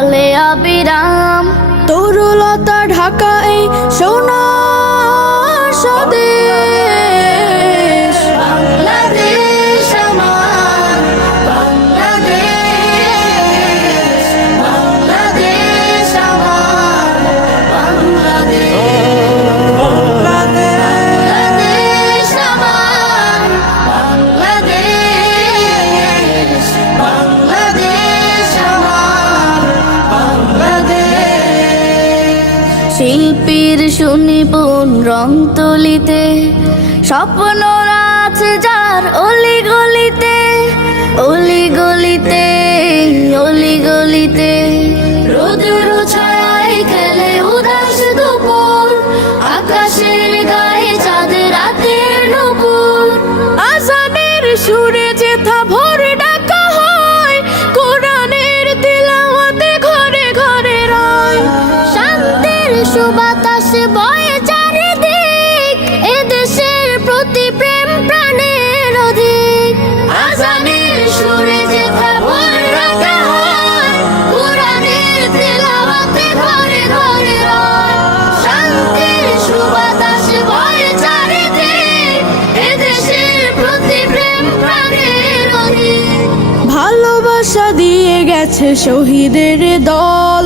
চলে অবিরাম। তরুলতা ঢাকা এই সোনার স্বদেশ। বাংলাদেশ আমার বাংলাদেশ, বাংলাদেশ আমার বাংলাদেশ, বাংলাদেশ আমার বাংলাদেশ, বাংলাদেশ আমার বাংলাদেশ। শিল্পীর সুনিপুণ রং তুলিতে স্বপ্ন আছে যার অলি গলিতে, অলি গলিতে, অলি গলিতে। রোদের ছায়ায় খেলে উদাস দুপুর, আকাশের গায়ে চাঁদের রাতের নুপুর। আজানের সুরে যেথা ভোর ডাকা হয়, কোরআনের তিলাওয়াতে ঘরে ঘরে রয়। শান্তির সুবাতাসে বয়ে চারিদিক, এদেশের প্রতি প্রেম প্রাণের অধিক। আজানের সুরে যেথা ভোর ডাকা হয়, কোরআনের তিলাওয়াতে ঘরে ঘরে রয়। শান্তির সুবাতাসে বয়ে চারিদিক, এদেশের প্রতি প্রেম প্রাণের অধিক। ভালোবাসা দিয়ে গেছে শহীদের দল,